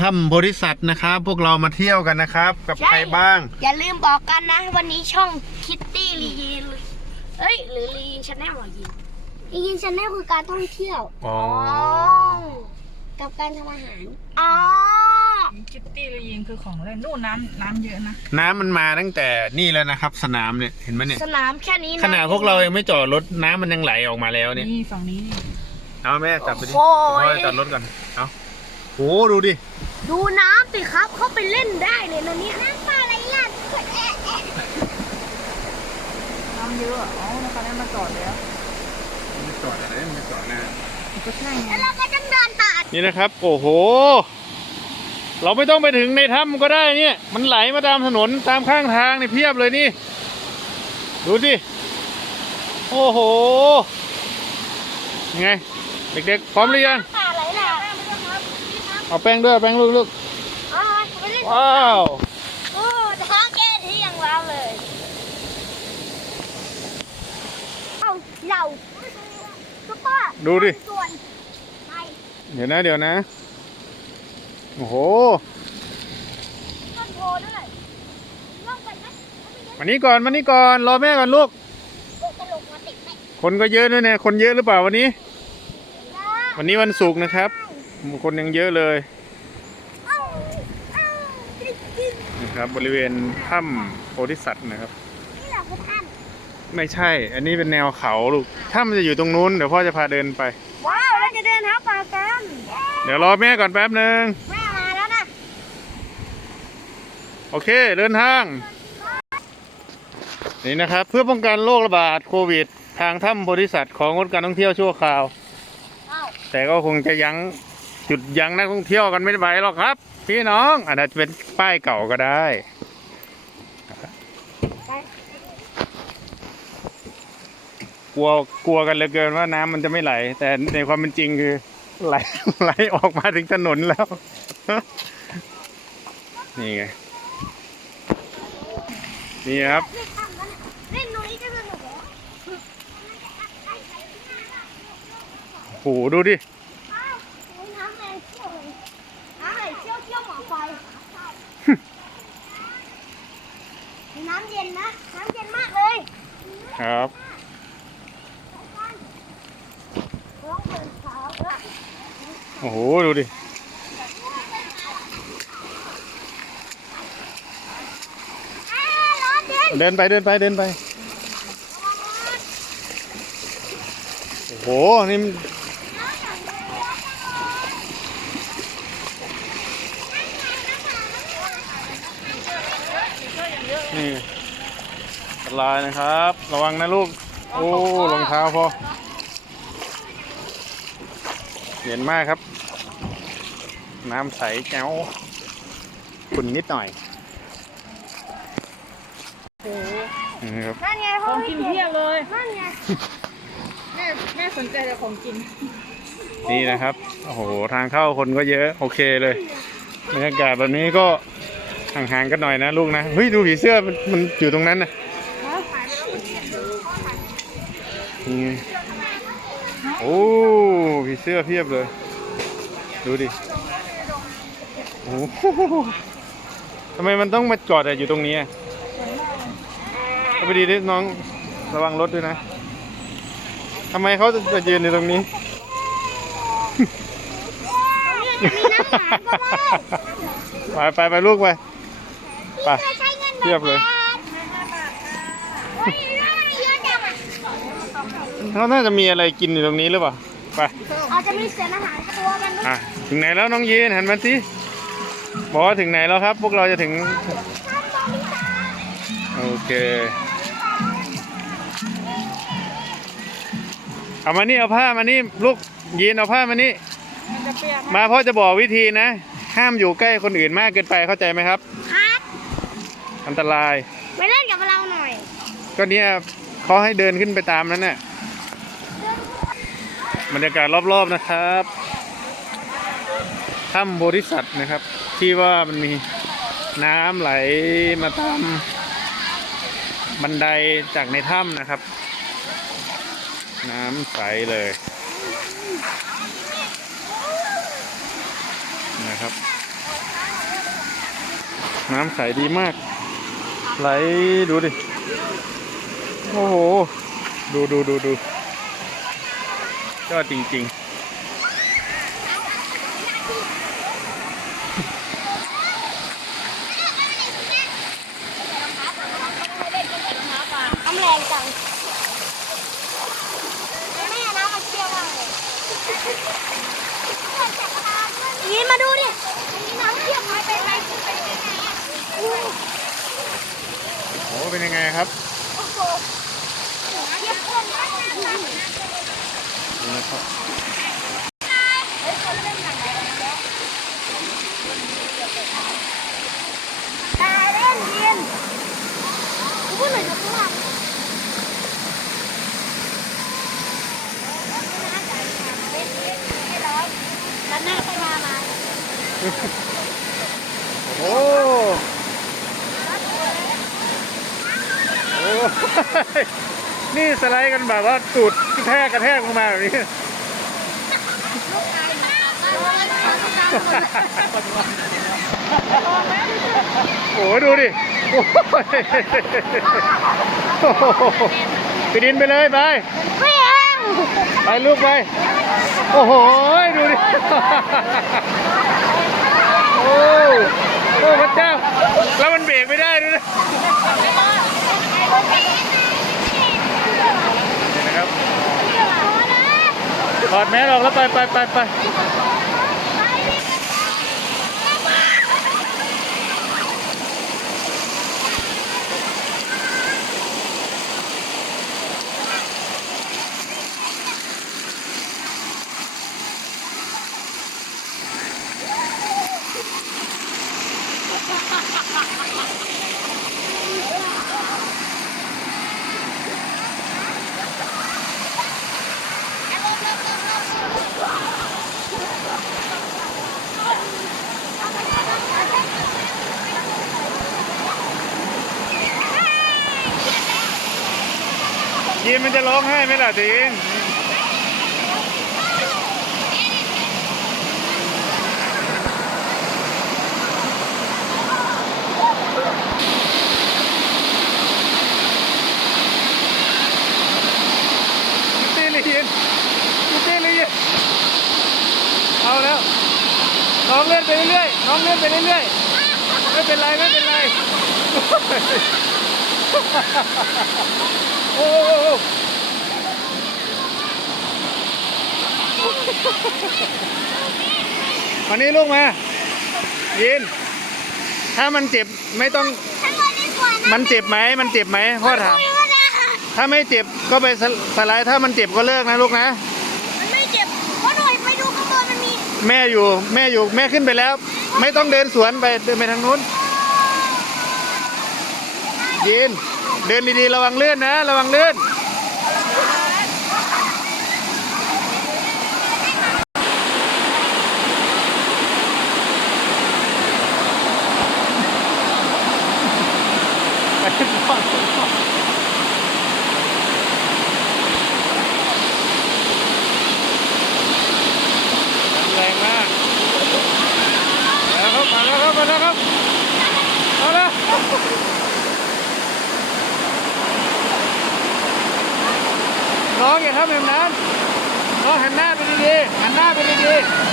ถ้ำโพธิสัตว์นะครับ พวกเรามาเที่ยวกันนะครับ กับใครบ้าง อย่าลืมบอกกันนะ วันนี้ช่องคิตตี้ลียินเอ้ยหรือลียินชาแนลหรอยินลียินชาแนลคือการท่องเที่ยวอ๋อกับการทำอาหารอ๋อคิตตี้เลยยิงคือของเล่นนู่นน้ำน้ำเยอะนะน้ำมันมาตั้งแต่นี่แล้วนะครับ สนามเนี่ยเห็นไหมเนี่ยสนามแค่นี้นะขนาดพวกเรายังไม่จอดรถน้ำมันยังไหลออกมาแล้วเนี่ยนี่ฝั่งนี้นี่เอาแม่จับไปดิโอ้พ่อยจอดรถก่อนเอาโหดูดิ ดูน้ำสิครับเข้าไปเล่นได้เลยนะเนี่ยน้ำปลาอะไรล่ะเอ๊ะเอ๊ะน้ำเยอะอ๋อนะคะได้มาจอดแล้วไม่จอดอะไรไม่จอดนะก็ใช่ไงแล้วเราก็ต้องเดินตาดนี่นะครับ โอ้โห เราไม่ต้องไปถึงในถ้ำก็ได้เนี่ย มันไหลมาตามถนนตามข้างทางเนี่ยเพียบเลยนี่ ดูสิ โอ้โหยังไง เด็กๆ พร้อมหรือยังปลาอะไรล่ะ เอาแป้งด้วยเอาแป้งลูกอ๋อไปเล่นๆว้าวโอ้ทางแก้ที่ยังว้าวเลยเอาเราซุปเปอร์ดูดิส่วนไปเดี๋ยวนะเดี๋ยวนะโอ้โหต้นโพด้วยล่องไปไหมมานี่ก่อนมานี่ก่อนรอแม่ก่อนลูกลูกตลกมาติดไหมคนก็เยอะด้วยเนี่ยคนเยอะหรือเปล่าวันนี้ล่ะวันนี้วันศุกร์นะครับ คนยังเยอะเลยเอ้าเอ้าจิ๊กจิ๊กนะครับบริเวณถ้ำโพธิสัตว์นะครับนี่เหรอคือท่านไม่ใช่ อันนี้เป็นแนวเขาลูกถ้ำจะอยู่ตรงนู้นเดี๋ยวพ่อจะพาเดินไป ว้าวเราจะเดินหาปลากันเดี๋ยวรอแม่ก่อนแป๊บหนึ่งแม่มาแล้วนะโอเคเดินทาง นี่นะครับ เพื่อป้องกันโรคระบาดโควิด ทางถ้ำโพธิสัตว์ของงดการท่องเที่ยวชั่วคราวเอ้าแต่ก็คงจะยั้ง จุดยั้งนักท่องเที่ยวกันไม่ไหวหรอกครับ พี่น้องอาจจะเป็นป้ายเก่าก็ได้กลัวกลัวกันเหลือเกินว่าน้ำมันจะไม่ไหล แต่ในความเป็นจริงคือ ไหลไหลออกมาถึงถนนแล้ว นี่ไงนี่ครับโอ้โหดูดิ อ้าวโอ้ยน้ำแรงเชี่ยวเลยน้ำไหลเชี่ยวเชี่ยวหมอไฟน้ำเย็นนะ น้ำเย็นมากเลยครับร้องเปิดเช้าแล้วโอ้โห ดูดิอ้าวร้อนเย็นเดินไปเดินไปเดินไป โอ้โห นี่มัน นี่อันตรายนะครับ ระวังนะลูก โอ้รองเท้าพ่อเห็นมากครับ น้ำใสแก้วขุ่นนิดหน่อยโอ้โหนี่ครับนั่นไงขพ่อองกินเพียบเลย นั่นไงแม่แม่สนใจแต่ของกิน นี่นะครับ โอ้โห ทางเข้าคนก็เยอะ โอเคเลย บรรยากาศแบบนี้ก็ห่างๆกันหน่อยนะลูกนะ เฮ้ย ดูผีเสื้อมันมันอยู่ตรงนั้นนะ นี่ไงโอ้ผีเสื้อเพียบเลย ดูดิโอ้โหทำไมมันต้องมาจอดแต่อยู่ตรงนี้อะเอาไปดีดิน้องระวังรถด้วยนะทำไมเขาจะยืนอยู่ตรงนี้ไปไปไปลูกไปไปเทียบเลย เขาน่าจะมีอะไรกินอยู่ตรงนี้หรือเปล่า ไป อาจจะมีเศษอาหารตัวกันนะอะ ถึงไหนแล้วน้องยีนหันมาสิบอกว่าถึงไหนแล้วครับ พวกเราจะถึง โอเค เอามานี่เอาผ้ามานี่ลูกยีนเอาผ้ามานี่มันจะเปียกมาพ่อจะบอกวิธีนะ ห้ามอยู่ใกล้คนอื่นมากเกินไปเข้าใจไหมครับ ครับ อันตราย ไปเล่นกับเราหน่อย ก็เนี่ย เขาให้เดินขึ้นไปตามนั้นน่ะบรรยากาศรอบๆนะครับถ้ำโพธิสัตว์นะครับ ที่ว่ามันมีน้ำไหลมาตามบันไดจากในถ้ำนะครับ น้ำใสเลยนะครับ น้ำใสดีมาก ไหลดูดิ โอ้โห ดูดูดูดูยอดจริงน้ำแรงจังแม่น้ำมันเชี่ยวมากเลยยินมาดูดิอันนี้น้ำเชี่ยวไปไปไปไปยังไงอะอุ้ยๆโอ้เป็นยังไงครับ โอ้โหเชี่ยวข้นมาก ดู นะครับเฮ้ยเขาเล่นอย่างไรกันเนี่ยตายเล่นเย็นพูดหน่อยนะพ่อแล้วหน้าก็มามาโอ้โอ้ นี่สไลด์กันแบบว่าตูดกระแทกกระแทกลงมาแบบนี้ โอ้โหดูดิโอ้โหไปดินไปเลยไปไม่เองไปลูกไป โอ้โห ดูดิ โอ้โอ้พระเจ้า แล้วมันเบรกไม่ได้ด้วยนะนี่นะครับถ อดแมสออกแล้วไปไปไปไป ยีนมันจะร้องไห้ไหมล่ะตีนตีเลยยีนตีเลยยีนเอาแล้วน้องเลื่อนไปเรื่อยๆน้องเลื่อนไปเรื่อยๆไม่เป็นไรไม่เป็นไร โอ้โหวันนี้ลูกมา ยิน ถ้ามันเจ็บไม่ต้องทั้งหมดนี่สวยนะมันเจ็บไหม มันเจ็บไหมพ่อถาม ถ้าไม่เจ็บก็ไปสสไลด์ ถ้ามันเจ็บก็เลิกนะลูกนะ มันไม่เจ็บเพราะหน่อยไปดูข้างบนมันมี แม่อยู่ แม่อยู่ แม่ขึ้นไปแล้ว ไม่ต้องเดินสวนไปเดินไปทางนู้นยิน เดินดีๆ ระวังเลื่อนนะ ระวังเลื่อนแรงมากมาแล้วครับ มาแล้วครับ มาแล้วครับ มาแล้ว น้องอย่าทำแบบนั้นน้องหันหน้าไปดีๆหันหน้าไปดีๆ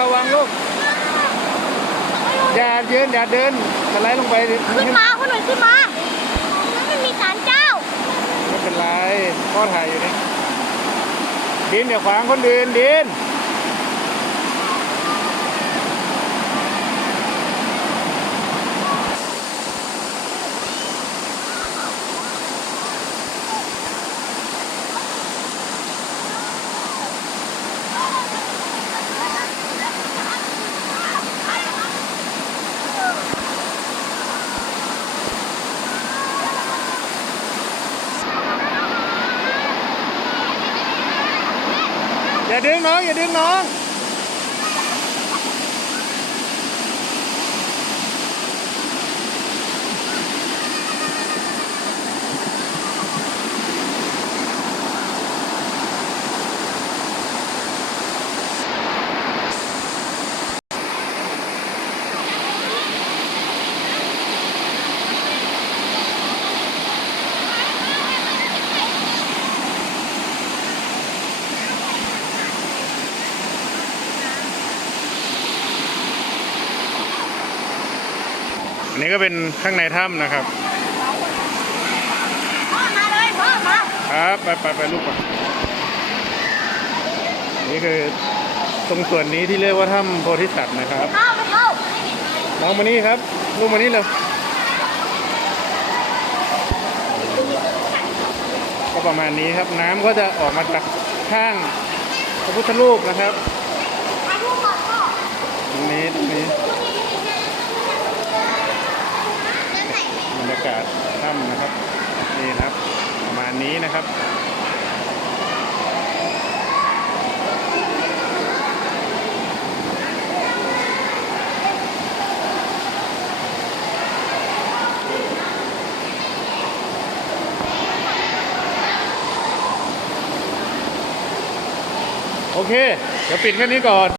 ระ วังระวังลูกอย่าเดินอย่าเดินสไลด์ลงไปดิขึ้นมาคุณหน่อยขึ้นมาแล้วมันมีศาลเจ้า ไม่เป็นไรพ่อถ่ายอยู่นี่ดินอย่าขวางคนอื่นดิน ดึงน้อง อย่าดึงน้อง นนี้ก็เป็นข้างในถ้ำนะครับพ่อมาเลยพ่อมาครับไปไปไปลูกไปนี่คือตรงส่วนนี้ที่เรียกว่าถ้ำโพธิสัตว์นะครับเข้าไปเข้าน้องมานี่ครับ ลูกมานี่เร็วก็ประมาณนี้ครับน้ำก็จะออกมาจากข้างพระพุทธรูปนะครับถ่ายรูปก่อนพ่อตรงนี้ตรงนี้ เดินไหน บรรยากาศถ้ำนะครับนี่ครับ ประมาณนี้นะครับโอเค เดี๋ยวปิดแค่นี้ก่อน